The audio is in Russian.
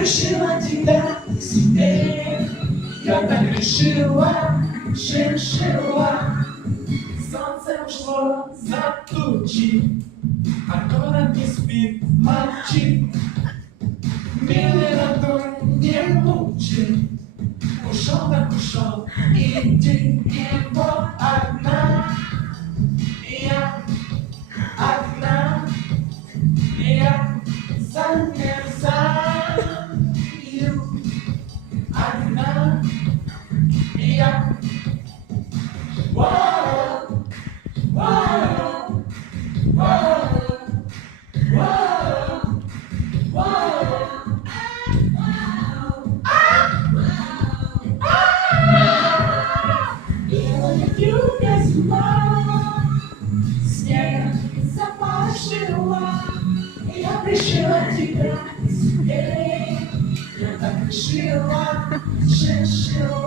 решила, тебя себе. Я так решила, решила. Солнце ушло за тучи, а город не спит, молчит. Милый родной, не мучи, ушел так ушел, иди его одна. Я одна, я замерзаю. Пришила тебя себе. Я так решила, решила.